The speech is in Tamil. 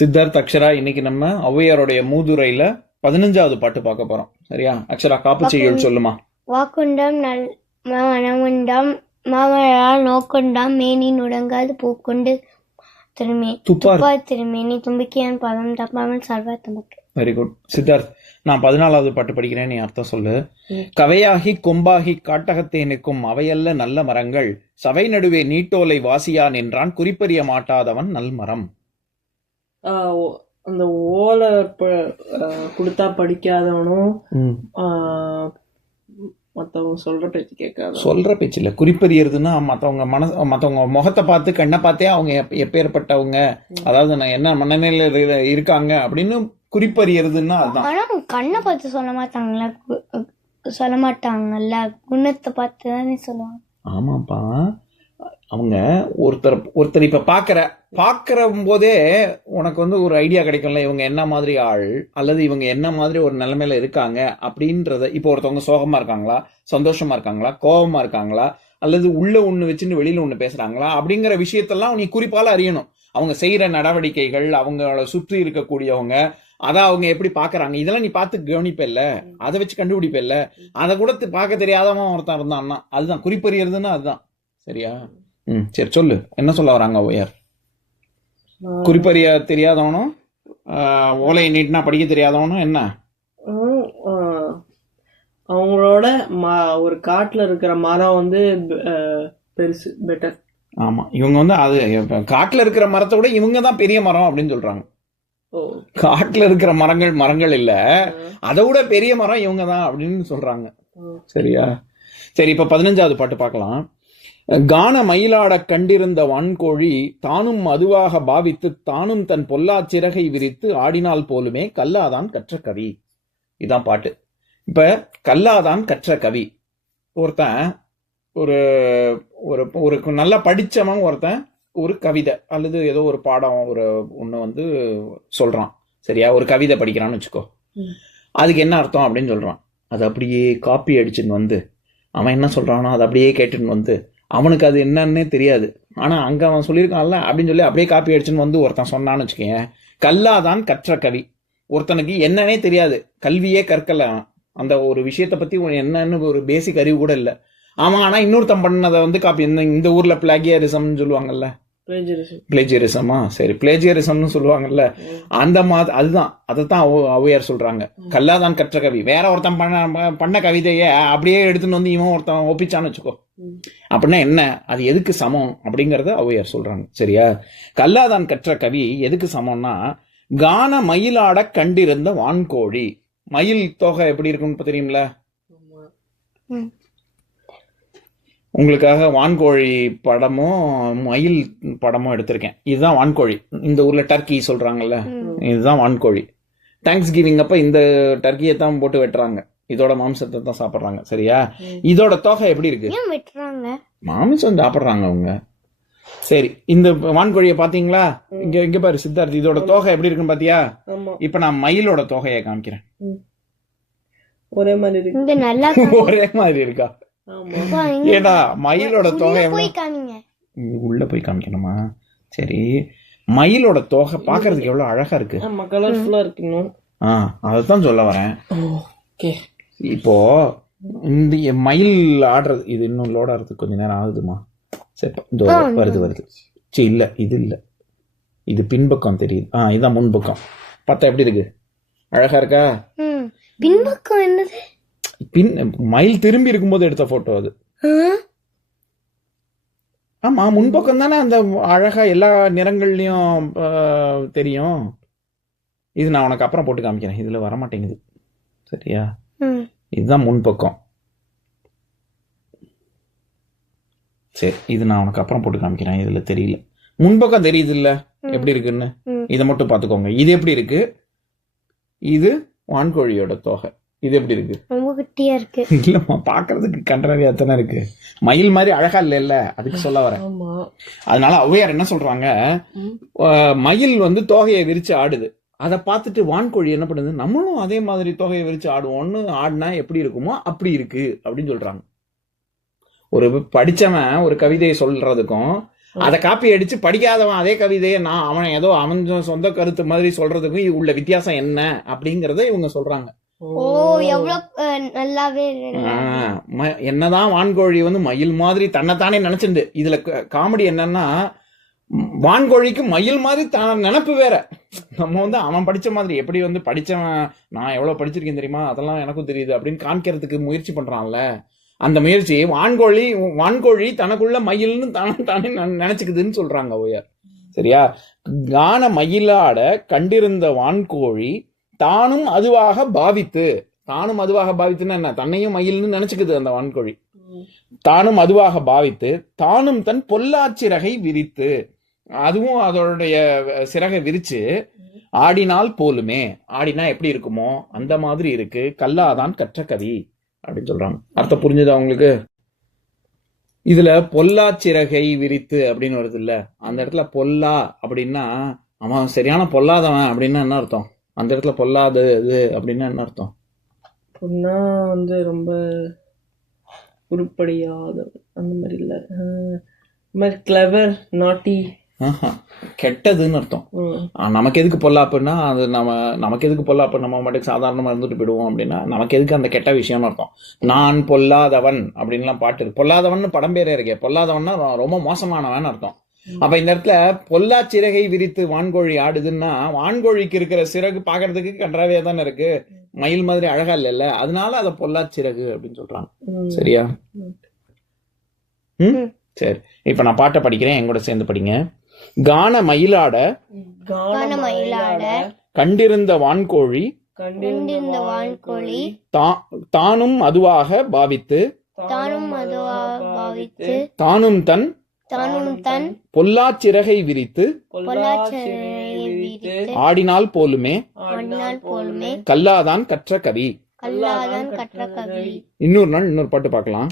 சித்தார்த் அக்ஷரா இன்னைக்கு நம்ம ஔவையாருடைய மூதுரையில பதினஞ்சாவது பாட்டு பார்க்க போறோம். சரியா? அக்ஷரா காப்பு செய்யுள் சொல்லுமா? வாக்குண்டம் நல் மனமுண்டம் மாமழால் நோக்குண்டாம் மேனி நுடங்காது பூக்கொண்டு. திருமே துப்பா துப்பா திருமேனி தும்பிக்கையான் பதம் தப்பாமல் சர்வ தமக்கு. வெரி குட் சித்தார்த் நான் பதினாலாவது பாட்டு படிக்கிறேன் நீ அர்த்தம் சொல்லு. கவையாகி கொம்பாகி காட்டகத்தே நிற்கும் அவையல்ல நல்ல மரங்கள். சபை நடுவே நீட்டோலை வாசியா நின்றான் குறிப்பறிய மாட்டாதவன் நல்மரம். ஆஹ் ஓ- அந்த ஓலை கொடுத்தா படிக்காதவனும் ஆஹ் மத்தவங்க சொல்ற பேச்சு கேட்காத சொல்ற பேச்சில்ல குறிப்பறியறதுன்னா மத்தவங்க மனச மத்தவங்க முகத்தை பார்த்து கண்ணை பார்த்தே அவங்க எப்- எப்பேற்பட்டவங்க. அதாவது நான் என்ன மனநிலையில இரு- இருக்காங்க அப்படின்னு குறிப்பறியறதுன்னா அதுதான். ஆனா கண்ணை பார்த்து சொல்ல மாட்டாங்களா? கு- சொல்ல மாட்டாங்கல்ல? குணத்தை பார்த்து தானே சொல்லுவாங்க. ஆமாப்பா. அவங்க ஒருத்தர் ஒருத்தர் இப்போ பார்க்குற பார்க்குற போதே உனக்கு வந்து ஒரு ஐடியா கிடைக்கும்ல இவங்க என்ன மாதிரி ஆள் அல்லது இவங்க என்ன மாதிரி ஒரு நிலைமையில இருக்காங்க அப்படின்றத இப்போ ஒருத்தவங்க சோகமாக இருக்காங்களா சந்தோஷமாக இருக்காங்களா கோபமாக இருக்காங்களா அல்லது உள்ள ஒன்று வச்சுன்னு வெளியில் ஒன்று பேசுகிறாங்களா அப்படிங்கிற விஷயத்தெல்லாம் நீ குறிப்பால் அறியணும். அவங்க செய்கிற நடவடிக்கைகள் அவங்கள சுற்றி இருக்கக்கூடியவங்க அதை அவங்க எப்படி பார்க்குறாங்க இதெல்லாம் நீ பார்த்து கவனிப்பில்ல அதை வச்சு கண்டுபிடிப்பில்ல அதை கூட பார்க்க தெரியாதவன் ஒருத்தன் இருந்தான்னா அதுதான் குறிப்பறியறதுன்னா அதுதான். சரியா? ம் சரி சொல்லு. என்ன சொல்ல வராங்க ஓயார் குறிப்பறிய தெரியாதவனும் ஆஹ், ஓலையை நீட்டினா படிக்க தெரியாதவனும் என்ன? அவங்களோட ம- ஒரு காட்டுல இருக்கிற மரம் வந்து பெருசு பெட்டர் ஆமா. இவங்க வந்து அது காட்டுல இருக்கிற மரத்தை விட இவங்க தான் பெரிய மரம் அப்படின்னு சொல்றாங்க. ஓ. காட்டுல இருக்கிற மரங்கள் மரங்கள் இல்ல. அதை விட பெரிய மரம் இவங்க தான் அப்படின்னு சொல்றாங்க. ஆஹ் சரியா? சரி இப்ப பதினஞ்சாவது பாட்டு பார்க்கலாம். கான மயிலாட கண்டிருந்த வான்கோழி தானும் அதுவாக பாவித்து தானும் தன் பொல்லாச் சிறகை விரித்து ஆடினால் போலுமே கல்லாதான் கற்ற கவி. இதான் பாட்டு. இப்ப கல்லாதான் கற்ற கவி. ஒருத்தன் ஒரு ஒரு ஒரு நல்லா படிச்சவன் ஒருத்தன் ஒரு கவிதை அல்லது ஏதோ ஒரு பாடம் ஒரு ஒன்று வந்து சொல்றான். சரியா? ஒரு கவிதை படிக்கிறான்னு வச்சுக்கோ. அதுக்கு என்ன அர்த்தம் அப்படின்னு சொல்றான். அது அப்படியே காப்பி அடிச்சுன்னு வந்து அவன் என்ன சொல்றானோ அதை அப்படியே கேட்டுன்னு வந்து அவனுக்கு அது என்னன்னே தெரியாது. ஆனால் அங்கே அவன் சொல்லியிருக்கான்ல அப்படின்னு சொல்லி அப்படியே காப்பி அடிச்சுன்னு வந்து ஒருத்தன் சொன்னான்னு வச்சுக்கேன் கல்லாதான் கற்ற கவி. ஒருத்தனுக்கு என்னன்னே தெரியாது. கல்வியே கற்கல அந்த ஒரு விஷயத்தை பற்றி என்னன்னு ஒரு பேசிக் அறிவு கூட இல்லை. ஆமாம் ஆனால் இன்னொருத்தன் பண்ணதை வந்து காப்பி இந்த இந்த ஊரில் பிளாகியரிசம்னு சொல்லுவாங்கல்ல. பிளேஜியரிசமா சரி பிளேஜியரிசம்னு சொல்லுவாங்கல்ல அந்த மாதிரி அதுதான். அதைத்தான் ஔ- ஔவையார் சொல்றாங்க. கல்லாதான் கற்ற கவி. வேற ஒருத்தன் பண்ண பண்ண கவிதைய அப்படியே எடுத்துன்னு வந்து இவன் ஒருத்தன் ஒப்பிச்சான்னு வச்சுக்கோ. அப்படின்னா என்ன? அது எதுக்கு சமம்? அப்படிங்கறத ஔவையார் சொல்றாங்க. சரியா? கல்லாதான் கற்ற கவி எதுக்கு சமம்னா கான மயிலாட கண்டிருந்த வான்கோழி. மயில் தொகை எப்படி இருக்குன்னு தெரியும்ல? ஆமா. உங்களுக்காக வான்கோழி படமும் மயில் படமும் எடுத்திருக்கேன். இதுதான் வான்கோழி. இந்த ஊர்ல டர்க்கி சொல்றாங்கல்ல. இதுதான் வான்கோழி. தேங்க்ஸ் கிவிங் அப்ப இந்த டர்க்கியை தான் போட்டு வெட்டுறாங்க. இதோட மாம்சத்தை தான் சாப்பிடுறாங்க. சரியா? இதோட தொகை எப்படி இருக்கு? மாமிசம் சாப்பிடுறாங்க அவங்க. சரி இந்த வான்கோழியை பாத்தீங்களா இங்க இங்க பாரு சித்தார்த் இதோட தொகை எப்படி இருக்குன்னு பாத்தியா? ஆமா. இப்ப நான் மயிலோட தொகையை காமிக்கிறேன். ஒரே மாதிரி இருக்கு. இங்க நல்லா ஒரே மாதிரி இருக்கா? ஏடா மயிலோட தொகை உள்ள போய் காமிங்க. இங்க உள்ள போய் காமிக்கணுமா? சரி. மயிலோட தொகை பாக்குறதுக்கு எவ்வளவு அழகா இருக்கு? ஆமா கலர்ஃபுல்லா இருக்கணும் ஆ அதைத்தான் சொல்ல வரேன். ஓகே. இப்போ இந்த மயில் ஆடுறது இது இன்னும் லோட் ஆகிறதுக்கு கொஞ்ச நேரம் ஆகுதுமா? சரி இதோ வருது வருது. சரி இல்ல இது இல்ல. இது பின்பக்கம் தெரியுது. ஆ இதான் முன்பக்கம். பார்த்தா எப்படி இருக்கு? அழகா இருக்கா? பின்பக்கம் என்னது? பின் மயில் திரும்பி இருக்கும்போது எடுத்த போட்டோ அது? ஆமா முன்பக்கம் தானே அந்த அழகா எல்லா நிறங்கள்லயும் தெரியும். இது நான் உனக்கு அப்புறம் போட்டு காமிக்கிறேன். இதுல வர மாட்டேங்குது சரியா இதுதான் முன்பக்கம். சரி இது நான் உனக்கு அப்புறம் போட்டு காமிக்கிறேன். இதுல தெரியல. முன்பக்கம் தெரியுது இல்ல எப்படி இருக்குன்னு. இதை மட்டும் பாத்துக்கோங்க இது எப்படி இருக்கு? இது வான்கோழியோட தொகை. இது எப்படி இருக்கு? ரொம்ப குட்டியா இருக்கு. இல்லம்மா பாக்குறதுக்கு கண்டறியா தானே இருக்கு. மயில் மாதிரி அழகா இல்ல இல்ல அதுக்கு சொல்ல வரேன். ஆமா. அதனால ஔவையார் என்ன சொல்றாங்க? மயில் வந்து தோகையை விரிச்சு ஆடுது. அதை பார்த்துட்டு வான்கோழி என்ன பண்ணுது? நம்மளும் அதே மாதிரி தோகையை விரிச்சு ஆடுவோம்னு ஆடினா எப்படி இருக்குமோ அப்படி இருக்கு அப்படின்னு சொல்றாங்க. ஒரு படிச்சவன் ஒரு கவிதையை சொல்றதுக்கும் அதை காப்பி அடிச்சு படிக்காதவன் அதே கவிதையை நான் அவன் ஏதோ அவன் சொந்த கருத்து மாதிரி சொல்றதுக்கும் உள்ள வித்தியாசம் என்ன அப்படிங்கறத இவங்க சொல்றாங்க. என்னதான் வான்கோழி வந்து மயில் மாதிரி தன்னைத்தானே நினைச்சிருந்து இதுல காமெடி என்னன்னா வான்கோழிக்கு மயில் மாதிரி தான் நினப்பு வேற. நம்ம வந்து அவன் படிச்ச மாதிரி எப்படி வந்து படிச்சவன் நான் எவ்வளவு படிச்சிருக்கேன் தெரியுமா? அதெல்லாம் எனக்கும் தெரியுது அப்படின்னு காமிக்கிறதுக்கு முயற்சி பண்றான்ல. அந்த முயற்சி வான்கோழி வான்கோழி தனக்குள்ள மயில்னு தானே தானே நினைச்சுக்குதுன்னு சொல்றாங்க ஓயர் சரியா? கான மயிலாட கண்டிருந்த வான்கோழி தானும் அதுவாக பாவித்து தானும் அதுவாக பாவித்துன்னா என்ன? தன்னையும் மயில்னு நினைச்சுக்குது அந்த வான்கோழி. தானும் அதுவாக பாவித்து தானும் தன் பொல்லாச்சிறகை விரித்து அதுவும் அதோடைய சிறகை விரிச்சு ஆடினால் போலுமே. ஆடினா எப்படி இருக்குமோ அந்த மாதிரி இருக்கு. கல்லாதான் கற்ற கவி அப்படின்னு சொல்றாங்க. அர்த்தம் புரிஞ்சுதா உங்களுக்கு? இதுல பொல்லாச்சிறகை விரித்து அப்படின்னு வருது இல்ல? அந்த இடத்துல பொல்லா அப்படின்னா அவன் சரியான பொல்லாதவன் அப்படின்னா என்ன அர்த்தம்? அந்த இடத்துல பொல்லாது இது அப்படின்னா என்ன அர்த்தம்? பொண்ணா வந்து ரொம்ப உருப்படியாத அந்த மாதிரி இல்ல. இந்த மாதிரி கிளவர் நாட்டி கெட்டதுன்னு அர்த்தம். நமக்கு எதுக்கு பொல்லாப்புன்னா அது நம்ம நமக்கு எதுக்கு பொல்லாப்பு? நம்ம மட்டும் சாதாரணமா இருந்துட்டு போயிடுவோம் அப்படின்னா நமக்கு எதுக்கு அந்த கெட்ட விஷயம்னு அர்த்தம்? நான் பொல்லாதவன் அப்படின்லாம் பாட்டு பொல்லாதவன் படம் பேரே இருக்கே. பொல்லாதவன்னா ரொம்ப மோசமானவன் அர்த்தம். அப்ப இந்த இடத்துல பொல்லா சிறகை விரித்து வான்கோழி ஆடுதுன்னா வான்கோழிக்கு இருக்கிற சிறகு பாக்குறதுக்கு கன்றாவே தானே இருக்கு? மயில் மாதிரி அழகா இல்லைல்ல? அதனால அதை பொல்லா சிறகு அப்படின்னு சொல்றாங்க. சரியா? ம். சரி. இப்ப நான் பாட்டை படிக்கிறேன். என் கூட சேர்ந்து படிங்க. கான மயிலாட கான மயிலாட கண்டிருந்த வான்கோழி கண்டிருந்த வான்கோழி தா- தானும் அதுவாக பாவித்து தானும் அதுவாக பாவித்து தானும் தன் தானும் தன் பொல்லாச்சிறகை விரித்து பொல்லாச்சரையை விரித்து ஆடினால் போலுமே ஆடினால் போலுமே கல்லாதான் கற்ற கவி. கல்லாதான் கற்ற கவி. இன்னொரு நாள் இன்னொரு பாட்டு பார்க்கலாம்.